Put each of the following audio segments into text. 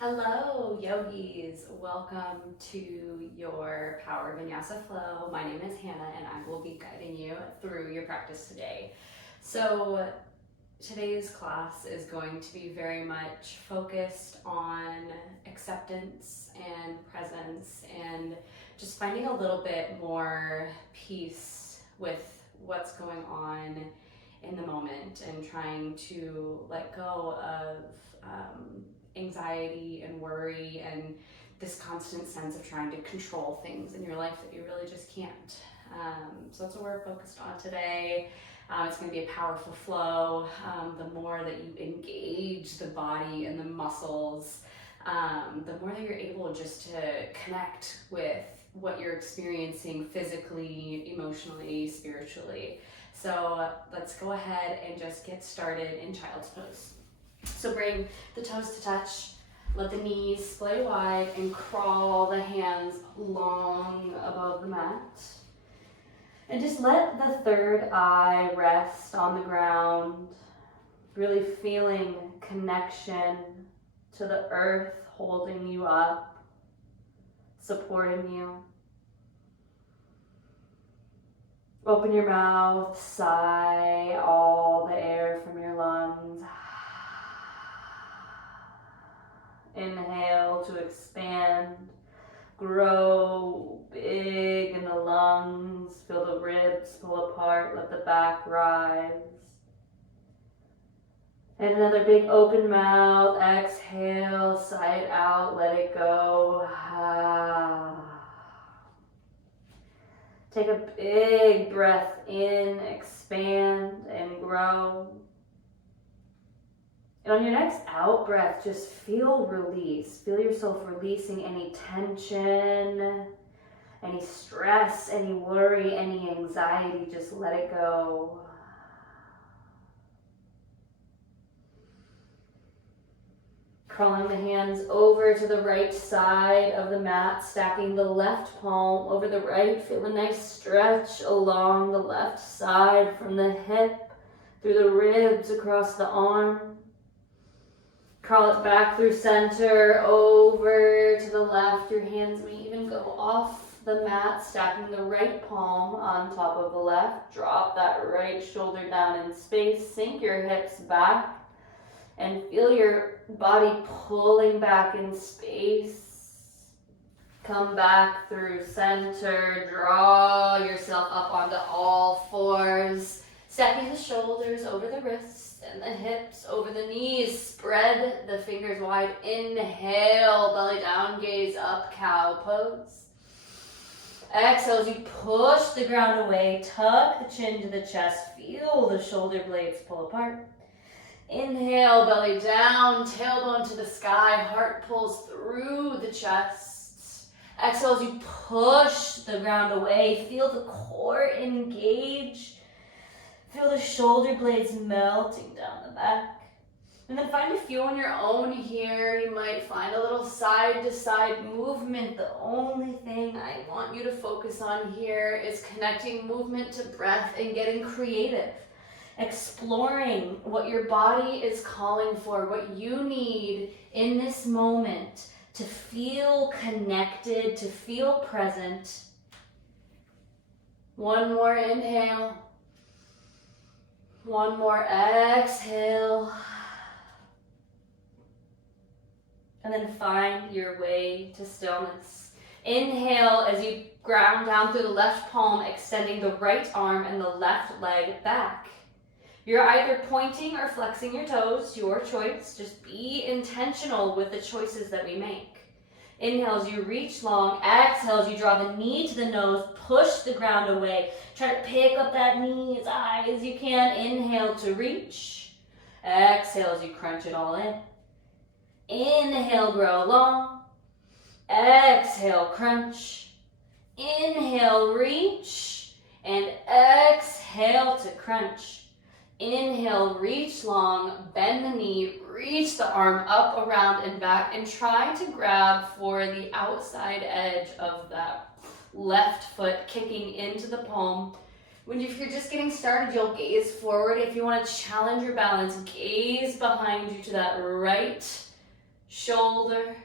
Hello, yogis. Welcome to your Power Vinyasa Flow. My name is Hannah and I will be guiding you through your practice today. So today's class is going to be very much focused on acceptance and presence and just finding a little bit more peace with what's going on in the moment and trying to let go of anxiety and worry and this constant sense of trying to control things in your life that you really just can't. So that's what we're focused on today. It's going to be a powerful flow. The more that you engage the body and the muscles, the more that you're able just to connect with what you're experiencing physically, emotionally, spiritually. So let's go ahead and just get started in child's pose. So bring the toes to touch, let the knees splay wide, and crawl the hands long above the mat. And just let the third eye rest on the ground, really feeling connection to the earth holding you up, supporting you. Open your mouth, sigh all the air from your lungs. Inhale to expand, grow big in the lungs, feel the ribs pull apart, let the back rise. And another big open mouth, exhale, sigh it out, let it go. Take a big breath in, expand and grow. And on your next out breath, just feel release. Feel yourself releasing any tension, any stress, any worry, any anxiety. Just let it go. Crawling the hands over to the right side of the mat, stacking the left palm over the right. Feel a nice stretch along the left side from the hip, through the ribs, across the arm. Crawl it back through center, over to the left. Your hands may even go off the mat, stacking the right palm on top of the left. Drop that right shoulder down in space. Sink your hips back and feel your body pulling back in space. Come back through center. Draw yourself up onto all fours. Stacking the shoulders over the wrists and the hips over the knees. Spread the fingers wide. Inhale, belly down, gaze up, cow pose. Exhale as you push the ground away. Tuck the chin to the chest. Feel the shoulder blades pull apart. Inhale, belly down, tailbone to the sky. Heart pulls through the chest. Exhale as you push the ground away. Feel the core engage. Feel the shoulder blades melting down the back. And then find a few on your own here. You might find a little side to side movement. The only thing I want you to focus on here is connecting movement to breath and getting creative. Exploring what your body is calling for, what you need in this moment to feel connected, to feel present. One more inhale. One more exhale. And then find your way to stillness. Inhale as you ground down through the left palm, extending the right arm and the left leg back. You're either pointing or flexing your toes, your choice. Just be intentional with the choices that we make. Inhale as you reach long. Exhale as you draw the knee to the nose. Push the ground away. Try to pick up that knee as high as you can. Inhale to reach. Exhale as you crunch it all in. Inhale, grow long. Exhale, crunch. Inhale, reach. And exhale to crunch. Inhale, reach long, bend the knee, reach the arm up, around, and back, and try to grab for the outside edge of that left foot, kicking into the palm. If you're just getting started, you'll gaze forward. If you want to challenge your balance, gaze behind you to that right shoulder.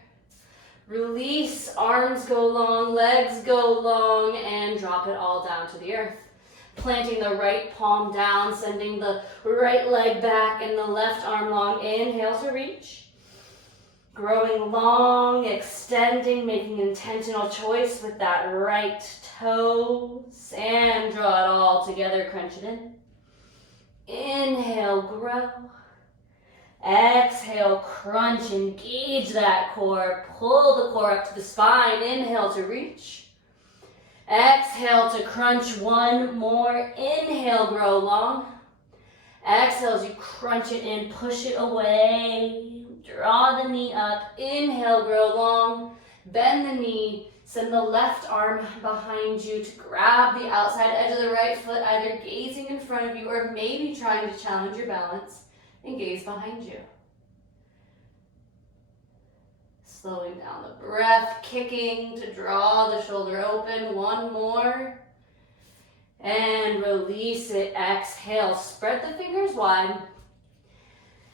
Release, arms go long, legs go long, and drop it all down to the earth. Planting the right palm down, sending the right leg back and the left arm long. Inhale to reach. Growing long, extending, making an intentional choice with that right toes. And draw it all together, crunch it in. Inhale, grow. Exhale, crunch, engage that core. Pull the core up to the spine. Inhale to reach. Exhale to crunch one more. Inhale, grow long. Exhale as you crunch it in, push it away. Draw the knee up. Inhale, grow long. Bend the knee. Send the left arm behind you to grab the outside edge of the right foot, either gazing in front of you or maybe trying to challenge your balance and gaze behind you. Slowing down the breath, kicking to draw the shoulder open. One more. And release it. Exhale. Spread the fingers wide.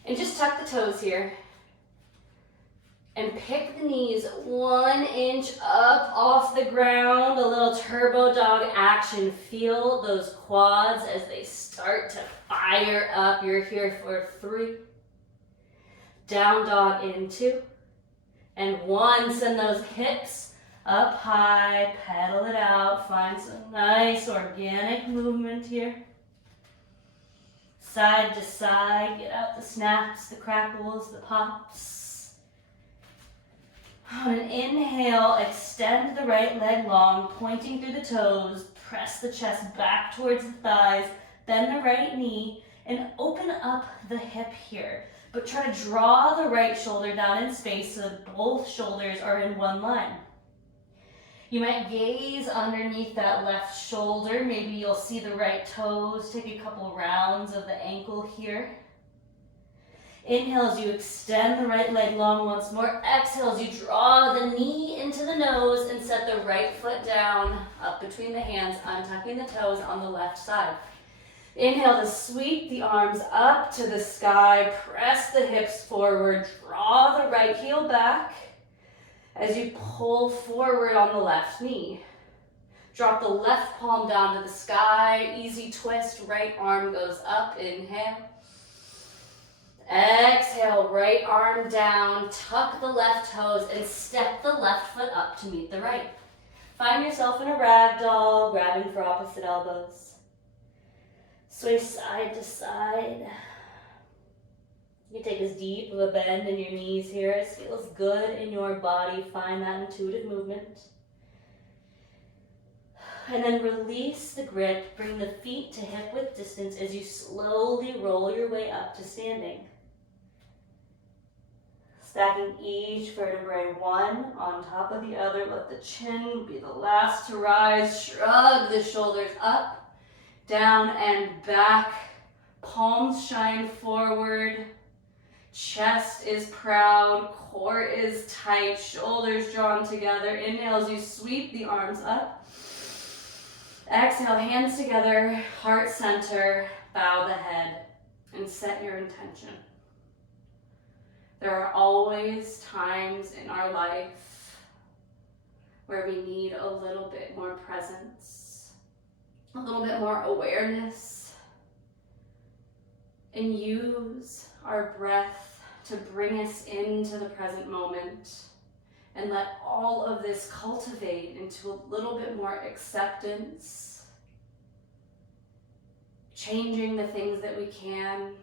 And just tuck the toes here. And pick the knees 1 inch up off the ground. A little turbo dog action. Feel those quads as they start to fire up. You're here for 3. Down dog in 2. And 1. Send those hips up high. Pedal it out. Find some nice organic movement here. Side to side. Get out the snaps, the crackles, the pops. On an inhale, extend the right leg long, pointing through the toes. Press the chest back towards the thighs. Bend the right knee and open up the hip here. But try to draw the right shoulder down in space so that both shoulders are in one line. You might gaze underneath that left shoulder. Maybe you'll see the right toes. Take a couple rounds of the ankle here. Inhale as you extend the right leg long once more. Exhale as you draw the knee into the nose and set the right foot down up between the hands, untucking the toes on the left side. Inhale to sweep the arms up to the sky. Press the hips forward. Draw the right heel back as you pull forward on the left knee. Drop the left palm down to the sky. Easy twist. Right arm goes up. Inhale. Exhale, right arm down, tuck the left toes, and step the left foot up to meet the right. Find yourself in a ragdoll, grabbing for opposite elbows. Sway side to side. You can take as deep of a bend in your knees here as feels good in your body. Find that intuitive movement. And then release the grip. Bring the feet to hip width distance as you slowly roll your way up to standing. Stacking each vertebrae one on top of the other. Let the chin be the last to rise. Shrug the shoulders up, down, and back. Palms shine forward. Chest is proud. Core is tight. Shoulders drawn together. Inhale as you sweep the arms up. Exhale, hands together, heart center, bow the head, and set your intention. There are always times in our life where we need a little bit more presence, a little bit more awareness, and use our breath to bring us into the present moment and let all of this cultivate into a little bit more acceptance, changing the things that we can,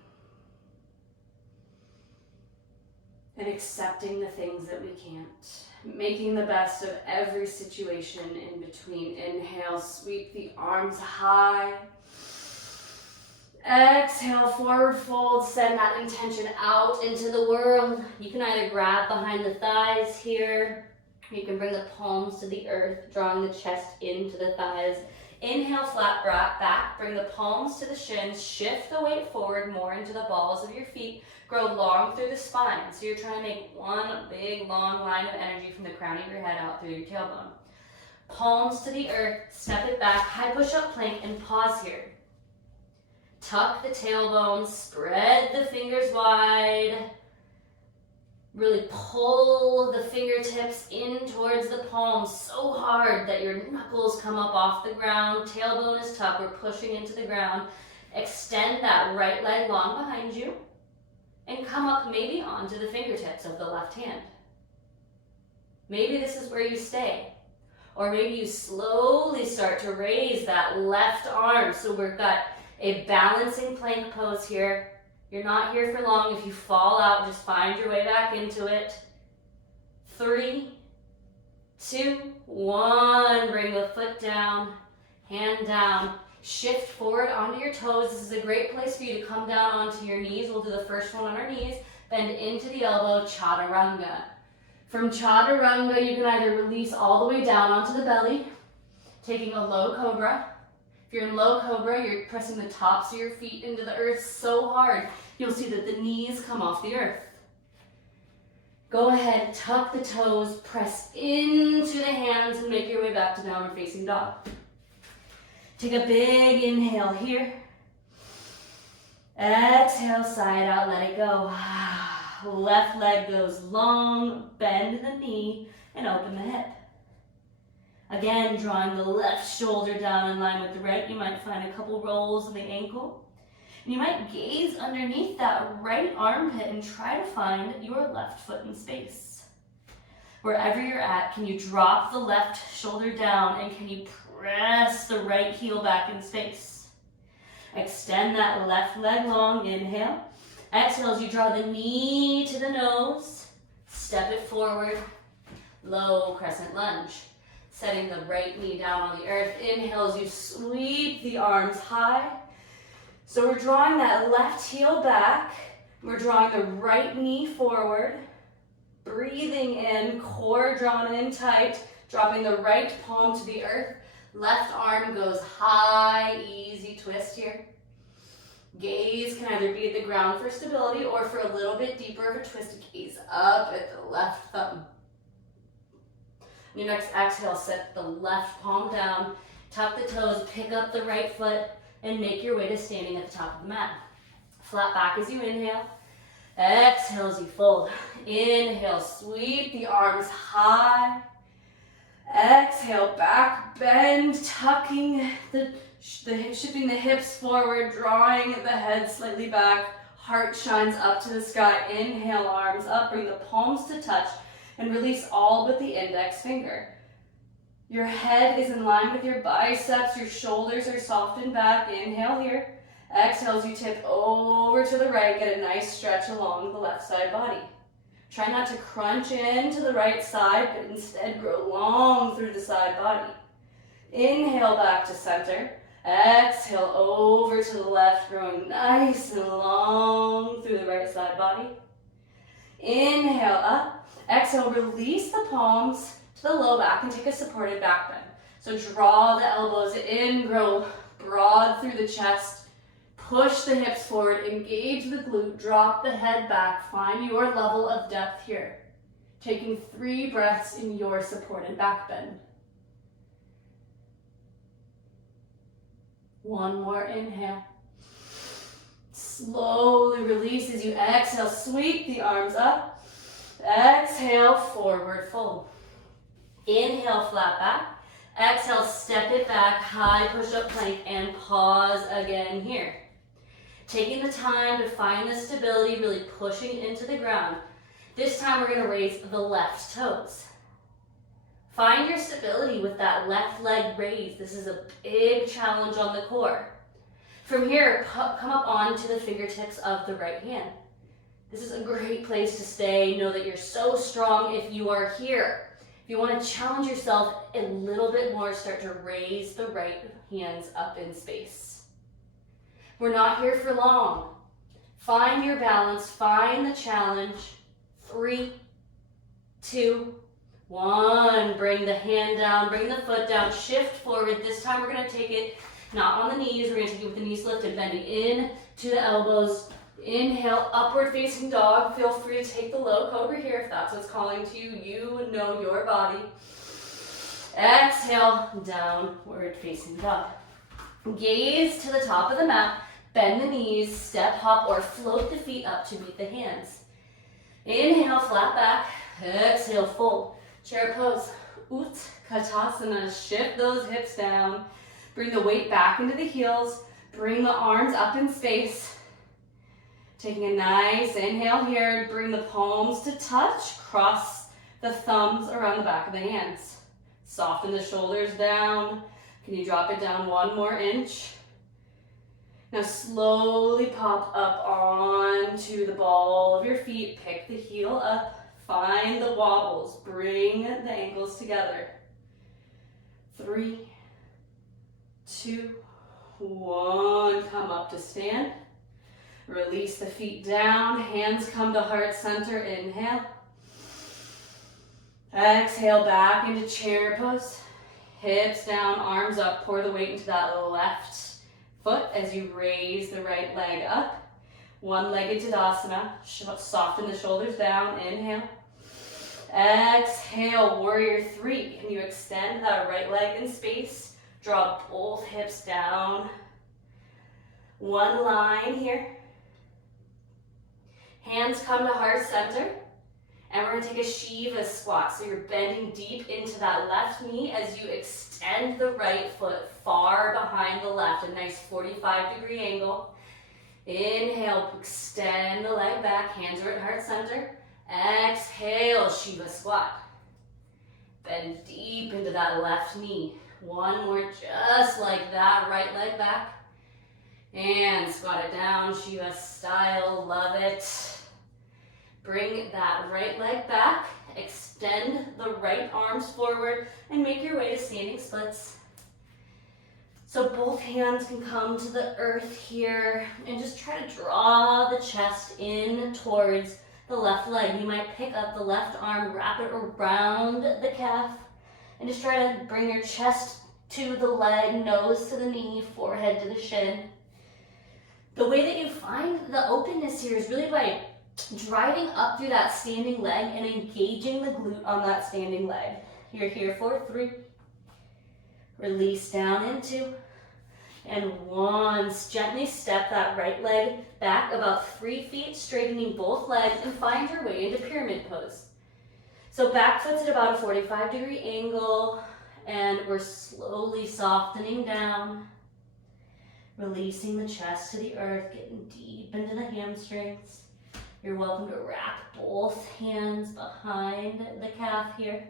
and accepting the things that we can't. Making the best of every situation in between. Inhale, sweep the arms high. Exhale, forward fold. Send that intention out into the world. You can either grab behind the thighs here. You can bring the palms to the earth, drawing the chest into the thighs. Inhale, flat back. Bring the palms to the shins. Shift the weight forward more into the balls of your feet. Grow long through the spine. So you're trying to make one big long line of energy from the crown of your head out through your tailbone. Palms to the earth, step it back, high push-up plank, and pause here. Tuck the tailbone, spread the fingers wide. Really pull the fingertips in towards the palms so hard that your knuckles come up off the ground. Tailbone is tucked. We're pushing into the ground. Extend that right leg long behind you and come up maybe onto the fingertips of the left hand. Maybe this is where you stay. Or maybe you slowly start to raise that left arm. So we've got a balancing plank pose here. You're not here for long. If you fall out, just find your way back into it. 3, 2, 1. Bring the foot down, hand down. Shift forward onto your toes. This is a great place for you to come down onto your knees. We'll do the first one on our knees. Bend into the elbow, chaturanga. From chaturanga, you can either release all the way down onto the belly, taking a low cobra. If you're in low cobra, you're pressing the tops of your feet into the earth so hard, you'll see that the knees come off the earth. Go ahead, tuck the toes, press into the hands, and make your way back to downward facing dog. Take a big inhale here. Exhale, side out, let it go. Left leg goes long, bend the knee, and open the hip. Again, drawing the left shoulder down in line with the right. You might find a couple rolls in the ankle. And you might gaze underneath that right armpit and try to find your left foot in space. Wherever you're at, can you drop the left shoulder down and can you press the right heel back in space? Extend that left leg long, inhale. Exhale as you draw the knee to the nose. Step it forward, low crescent lunge. Setting the right knee down on the earth. Inhale as you sweep the arms high. So we're drawing that left heel back. We're drawing the right knee forward. Breathing in, core drawn in tight. Dropping the right palm to the earth. Left arm goes high, easy twist here. Gaze can either be at the ground for stability or for a little bit deeper of a twist, gaze up at the left thumb. Your next exhale, set the left palm down, tuck the toes, pick up the right foot, and make your way to standing at the top of the mat. Flat back as you inhale. Exhale as you fold. Inhale, sweep the arms high. Exhale, back bend, tucking shifting the hips forward, drawing the head slightly back. Heart shines up to the sky. Inhale, arms up, bring the palms to touch. And release all but the index finger. Your head is in line with your biceps. Your shoulders are softened back. Inhale here. Exhale as you tip over to the right. Get a nice stretch along the left side body. Try not to crunch into the right side, but instead grow long through the side body. Inhale back to center. Exhale over to the left, growing nice and long through the right side body. Inhale up. Exhale, release the palms to the low back and take a supported back bend. So draw the elbows in, grow broad through the chest. Push the hips forward, engage the glute, drop the head back. Find your level of depth here. Taking 3 breaths in your supported back bend. 1 more inhale. Slowly release as you exhale, sweep the arms up. Exhale, forward fold. Inhale, flat back. Exhale, step it back, high push-up plank, and pause again here. Taking the time to find the stability, really pushing into the ground. This time we're going to raise the left toes. Find your stability with that left leg raised. This is a big challenge on the core. From here, come up onto the fingertips of the right hand. This is a great place to stay. Know that you're so strong if you are here. If you want to challenge yourself a little bit more, start to raise the right hands up in space. We're not here for long. Find your balance, find the challenge. 3, 2, 1. Bring the hand down, bring the foot down, shift forward. This time we're going to take it not on the knees. We're going to take it with the knees lifted, bending in to the elbows. Inhale, upward facing dog. Feel free to take the low cobra here if that's what's calling to you. You know your body. Exhale, downward facing dog. Gaze to the top of the mat. Bend the knees, step, hop, or float the feet up to meet the hands. Inhale, flat back. Exhale, fold. Chair pose. Utkatasana. Shift those hips down. Bring the weight back into the heels. Bring the arms up in space. Taking a nice inhale here. Bring the palms to touch. Cross the thumbs around the back of the hands. Soften the shoulders down. Can you drop it down one more inch? Now slowly pop up onto the ball of your feet. Pick the heel up. Find the wobbles. Bring the ankles together. 3, 2, 1. Come up to stand. Release the feet down. Hands come to heart center. Inhale. Exhale back into chair pose. Hips down, arms up. Pour the weight into that left foot as you raise the right leg up. One-legged Tadasana. Soften the shoulders down. Inhale. Exhale, warrior 3. Can you extend that right leg in space? Draw both hips down. One line here. Hands come to heart center. And we're gonna take a Shiva squat. So you're bending deep into that left knee as you extend the right foot far behind the left. A nice 45-degree angle. Inhale, extend the leg back. Hands are at heart center. Exhale, Shiva squat. Bend deep into that left knee. One more, just like that. Right leg back. And squat it down, Shiva style. Love it. Bring that right leg back, extend the right arms forward, and make your way to standing splits. So both hands can come to the earth here, and just try to draw the chest in towards the left leg. You might pick up the left arm, wrap it around the calf, and just try to bring your chest to the leg, nose to the knee, forehead to the shin. The way that you find the openness here is really by driving up through that standing leg and engaging the glute on that standing leg. You're here for 3. Release down into. And 1. Gently step that right leg back about 3 feet, straightening both legs, and find your way into pyramid pose. So back foot's at about a 45-degree angle, and we're slowly softening down. Releasing the chest to the earth, getting deep into the hamstrings. You're welcome to wrap both hands behind the calf here.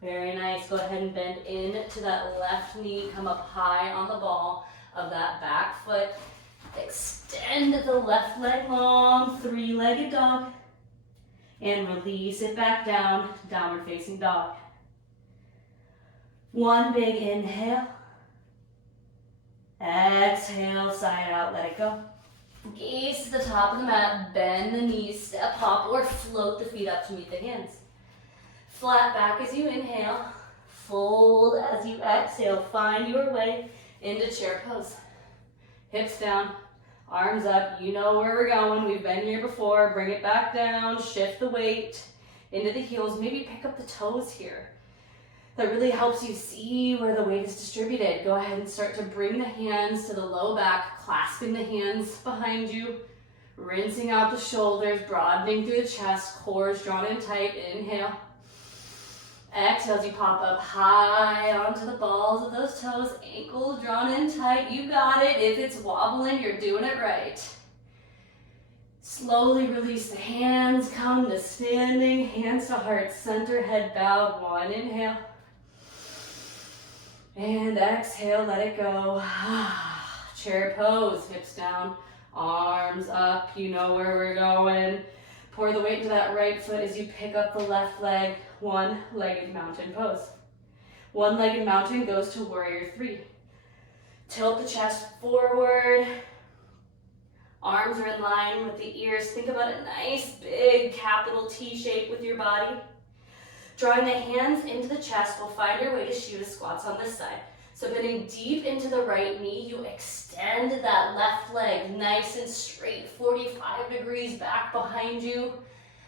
Very nice. Go ahead and bend into that left knee. Come up high on the ball of that back foot. Extend the left leg long, 3-legged dog. And release it back down, downward facing dog. One big inhale. Exhale, side out, let it go. Gaze to the top of the mat, bend the knees, step, hop, or float the feet up to meet the hands. Flat back as you inhale, fold as you exhale. Find your way into chair pose. Hips down, arms up. You know where we're going. We've been here before. Bring it back down, shift the weight into the heels. Maybe pick up the toes here. That really helps you see where the weight is distributed. Go ahead and start to bring the hands to the low back, clasping the hands behind you, rinsing out the shoulders, broadening through the chest, core is drawn in tight. Inhale. Exhale as you pop up high onto the balls of those toes, ankles drawn in tight. You got it. If it's wobbling, you're doing it right. Slowly release the hands, come to standing, hands to heart center, head bowed. 1, inhale. And exhale, let it go. Chair pose, hips down, arms up. You know where we're going. Pour the weight into that right foot as you pick up the left leg. 1-legged mountain pose. 1-legged mountain goes to warrior 3. Tilt the chest forward. Arms are in line with the ears. Think about a nice big capital T shape with your body. Drawing the hands into the chest will find your way to Shiva squats on this side. So bending deep into the right knee, you extend that left leg nice and straight, 45 degrees back behind you,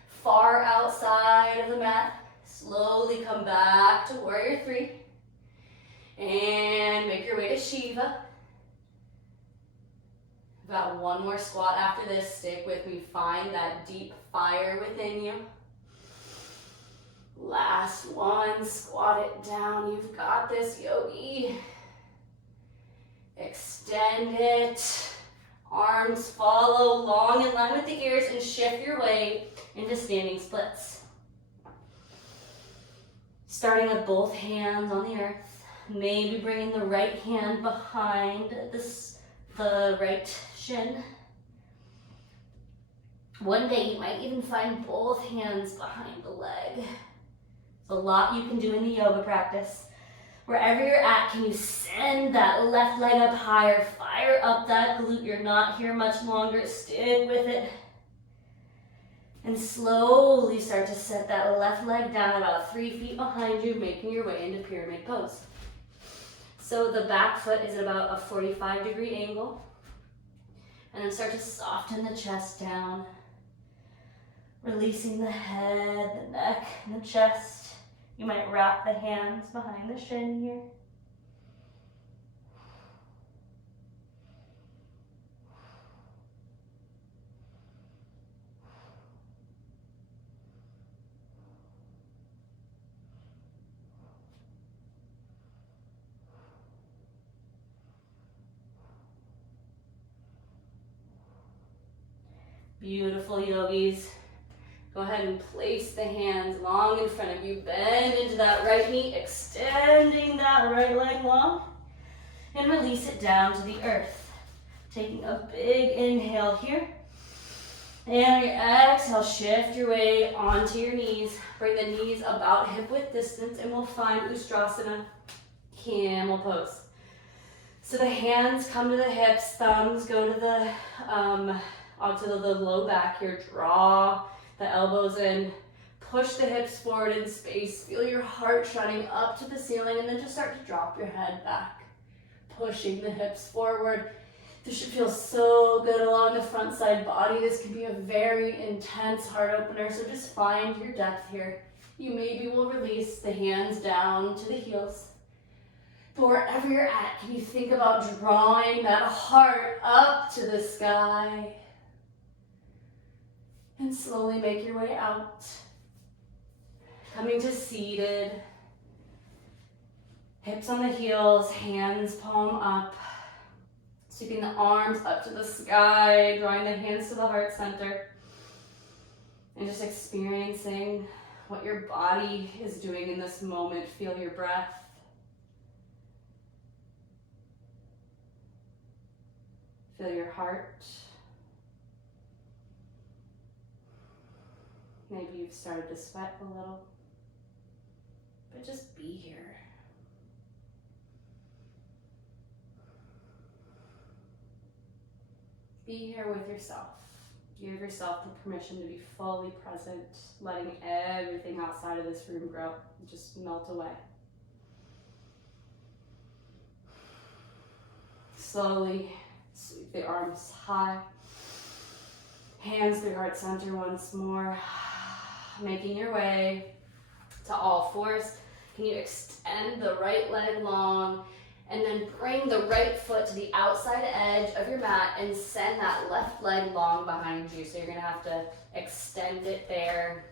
far outside of the mat. Slowly come back to warrior 3. And make your way to Shiva. Got one more squat after this. Stick with me. Find that deep fire within you. Last one. Squat it down. You've got this, yogi. Extend it. Arms follow long in line with the ears and shift your way into standing splits. Starting with both hands on the earth. Maybe bringing the right hand behind the right shin. One day you might even find both hands behind the leg. There's a lot you can do in the yoga practice. Wherever you're at, can you send that left leg up higher? Fire up that glute. You're not here much longer. Stick with it. And slowly start to set that left leg down about 3 feet behind you, making your way into pyramid pose. So the back foot is at about a 45-degree angle. And then start to soften the chest down. Releasing the head, the neck, and the chest. You might wrap the hands behind the shin here. Beautiful, yogis. Go ahead and place the hands long in front of you. Bend into that right knee, extending that right leg long. And release it down to the earth. Taking a big inhale here. And your exhale, shift your way onto your knees. Bring the knees about hip width distance and we'll find Ustrasana, camel pose. So the hands come to the hips, thumbs go to the onto the low back here. Draw the elbows in, push the hips forward in space. Feel your heart shutting up to the ceiling and then just start to drop your head back. Pushing the hips forward. This should feel so good along the front side body. This can be a very intense heart opener, so just find your depth here. You maybe will release the hands down to the heels. But wherever you're at, can you think about drawing that heart up to the sky? And slowly make your way out. Coming to seated. Hips on the heels, hands palm up. Sweeping the arms up to the sky, drawing the hands to the heart center. And just experiencing what your body is doing in this moment. Feel your breath. Feel your heart. Maybe you've started to sweat a little, but just be here. Be here with yourself. Give yourself the permission to be fully present, letting everything outside of this room grow, just melt away. Slowly sweep the arms high. Hands through heart center once more. Making your way to all fours. Can you extend the right leg long and then bring the right foot to the outside edge of your mat and send that left leg long behind you. So you're gonna have to extend it there.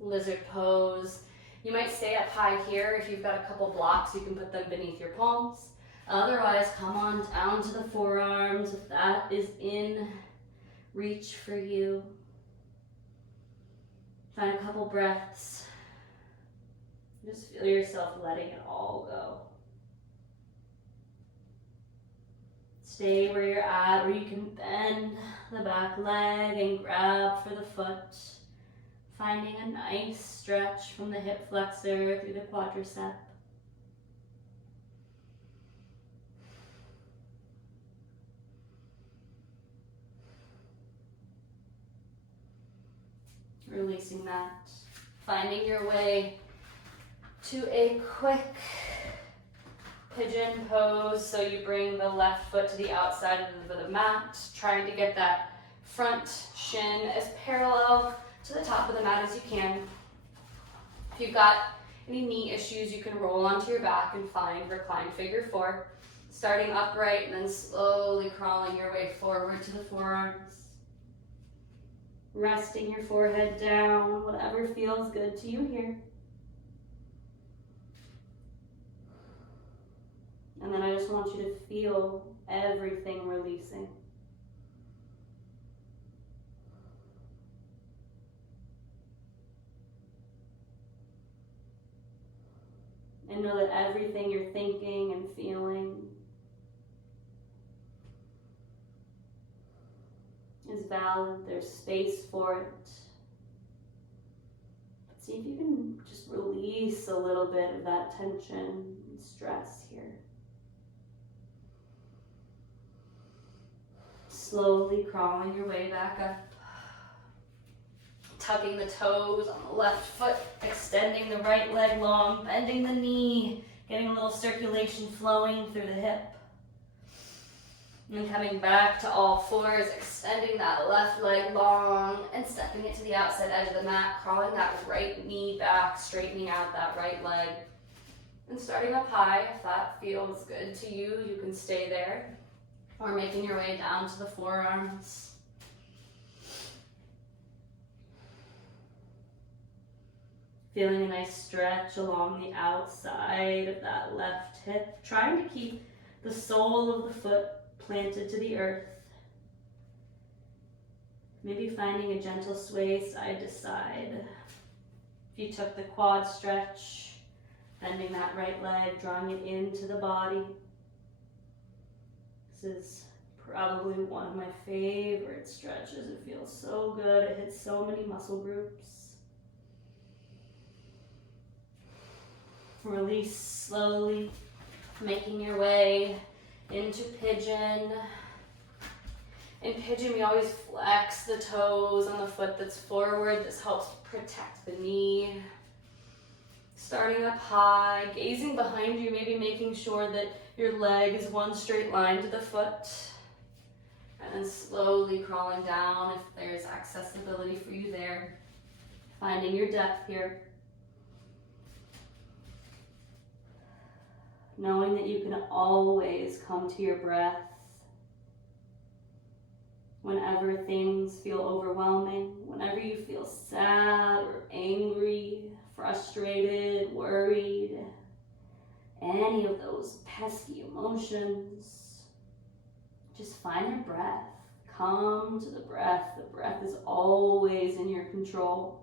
Lizard pose. You might stay up high here. If you've got a couple blocks, you can put them beneath your palms. Otherwise, come on down to the forearms if that is in reach for you. Find a couple breaths. Just feel yourself letting it all go. Stay where you're at, where you can bend the back leg and grab for the foot. Finding a nice stretch from the hip flexor through the quadricep. Releasing that. Finding your way to a quick pigeon pose. So you bring the left foot to the outside of the mat, trying to get that front shin as parallel to the top of the mat as you can. If you've got any knee issues, you can roll onto your back and find reclined figure four. Starting upright and then slowly crawling your way forward to the forearms. Resting your forehead down, whatever feels good to you here. And then I just want you to feel everything releasing. And know that everything you're thinking and feeling is valid. There's space for it. But see if you can just release a little bit of that tension and stress here. Slowly crawling your way back up. Tucking the toes on the left foot, extending the right leg long, bending the knee, getting a little circulation flowing through the hip. And coming back to all fours, extending that left leg long and stepping it to the outside edge of the mat, crawling that right knee back, straightening out that right leg. And starting up high, if that feels good to you, you can stay there. Or making your way down to the forearms. Feeling a nice stretch along the outside of that left hip. Trying to keep the sole of the foot planted to the earth. Maybe finding a gentle sway side to side. If you took the quad stretch, bending that right leg, drawing it into the body. This is probably one of my favorite stretches. It feels so good. It hits so many muscle groups. Release slowly, making your way into pigeon. In pigeon, we always flex the toes on the foot that's forward. This helps protect the knee. Starting up high, gazing behind you, maybe making sure that your leg is one straight line to the foot. And then slowly crawling down if there's accessibility for you there. Finding your depth here. Knowing that you can always come to your breath whenever things feel overwhelming, whenever you feel sad or angry, frustrated, worried, any of those pesky emotions, just find your breath. Come to the breath. The breath is always in your control.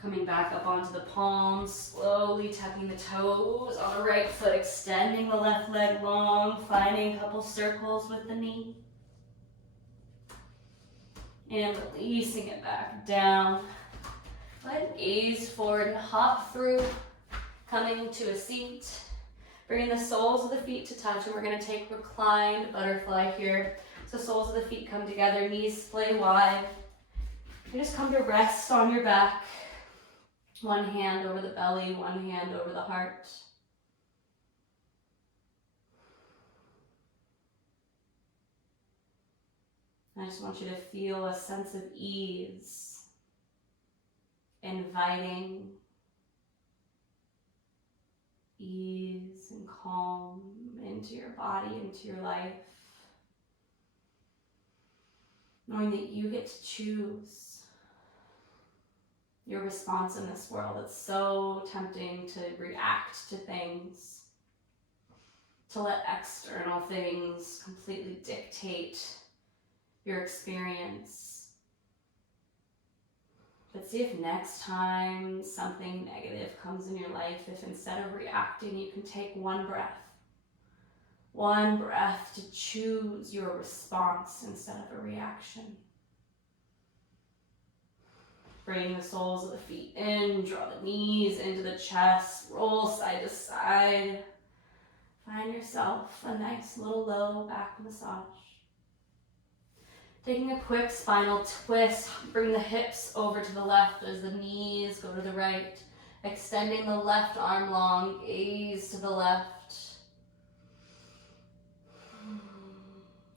Coming back up onto the palms, slowly tucking the toes on the right foot, extending the left leg long, finding a couple circles with the knee. And releasing it back down. Go ahead and gaze forward and hop through, coming to a seat. Bringing the soles of the feet to touch, and we're going to take reclined butterfly here. So soles of the feet come together, knees splay wide. You just come to rest on your back. One hand over the belly, one hand over the heart. I just want you to feel a sense of ease, inviting ease and calm into your body, into your life. Knowing that you get to choose your response in this world. It's so tempting to react to things, to let external things completely dictate your experience. But see if next time something negative comes in your life, if instead of reacting, you can take one breath to choose your response instead of a reaction. Bring the soles of the feet in, draw the knees into the chest, roll side to side. Find yourself a nice little low back massage. Taking a quick spinal twist, bring the hips over to the left as the knees go to the right. Extending the left arm long, gaze to the left.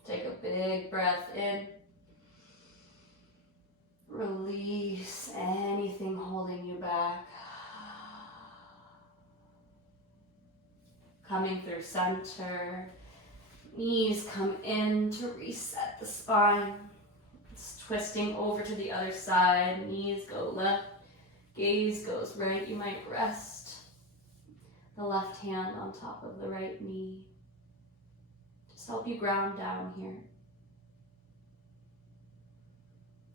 Take a big breath in. Release anything holding you back. Coming through center. Knees come in to reset the spine. It's twisting over to the other side. Knees go left. Gaze goes right. You might rest the left hand on top of the right knee. Just help you ground down here.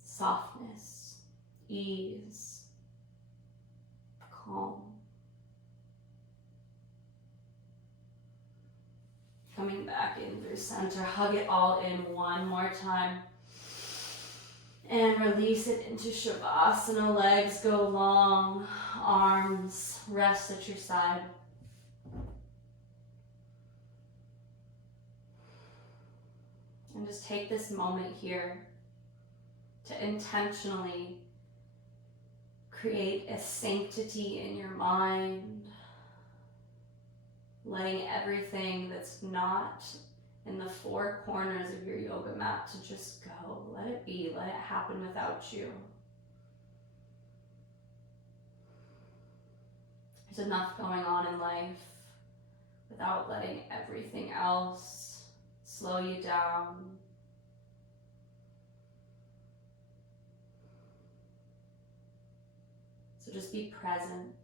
Softness, ease, calm. Coming back in through center. Hug it all in one more time. And release it into Shavasana. Legs go long. Arms rest at your side. And just take this moment here to intentionally create a sanctity in your mind, letting everything that's not in the four corners of your yoga mat to just go. Let it be, let it happen without you. There's enough going on in life without letting everything else slow you down. So just be present.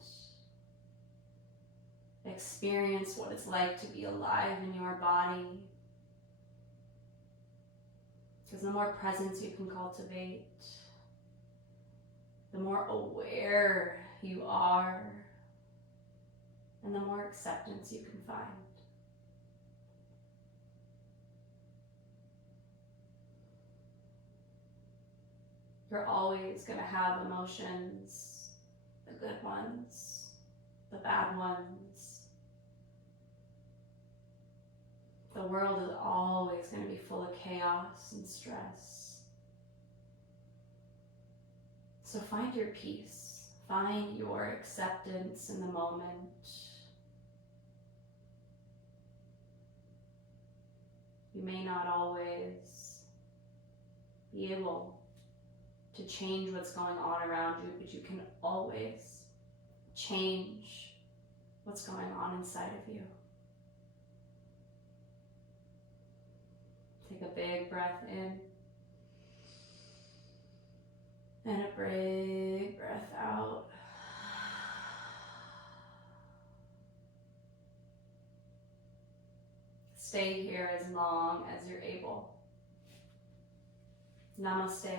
Experience what it's like to be alive in your body. Because the more presence you can cultivate, the more aware you are, and the more acceptance you can find. You're always going to have emotions, the good ones, the bad ones. The world is always going to be full of chaos and stress. So find your peace. Find your acceptance in the moment. You may not always be able to change what's going on around you, but you can always change what's going on inside of you. Take a big breath in and a big breath out. Stay here as long as you're able. Namaste.